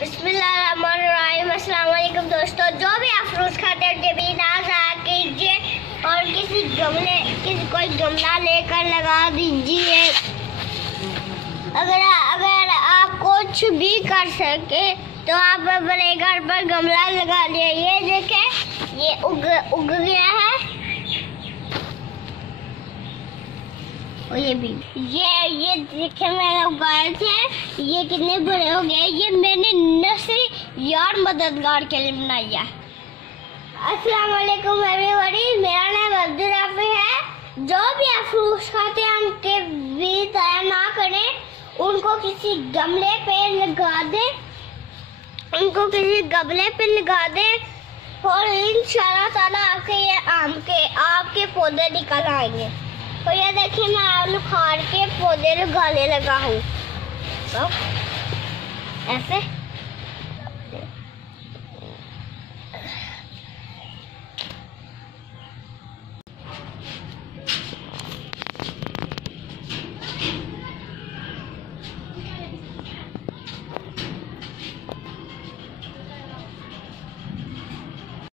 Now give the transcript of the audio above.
बिस्मिल्लाहिर्रहमानिर्रहीम। अस्सलाम वालेकुम दोस्तों, जो भी आप फ्रूट्स खाते हैं जब नाज़ा कीजिए और कोई गमला लेकर लगा दीजिए। अगर आप कुछ भी कर सके तो आप अपने घर पर गमला लगा लिए। ये देखें, ये उग गया है। और ये देखें मैंने उगाए थे, ये कितने बड़े हो गए। ये मैंने नर्सरी यार मददगार के लिए बनाई है। अस्सलाम वालेकुम एवरीबॉडी, मेरा नाम अब्दुल रफी है। जो भी आप फ्रूट्स खाते हैं उनके बीज तैयार ना करें, उनको किसी गमले पे लगा दें, और इंशाल्लाह ताला आपके पौधे निकल आएंगे। तो ये देखिए, मैं आलू खाड़ के पौधे लगाने लगा हूँ, ऐसे।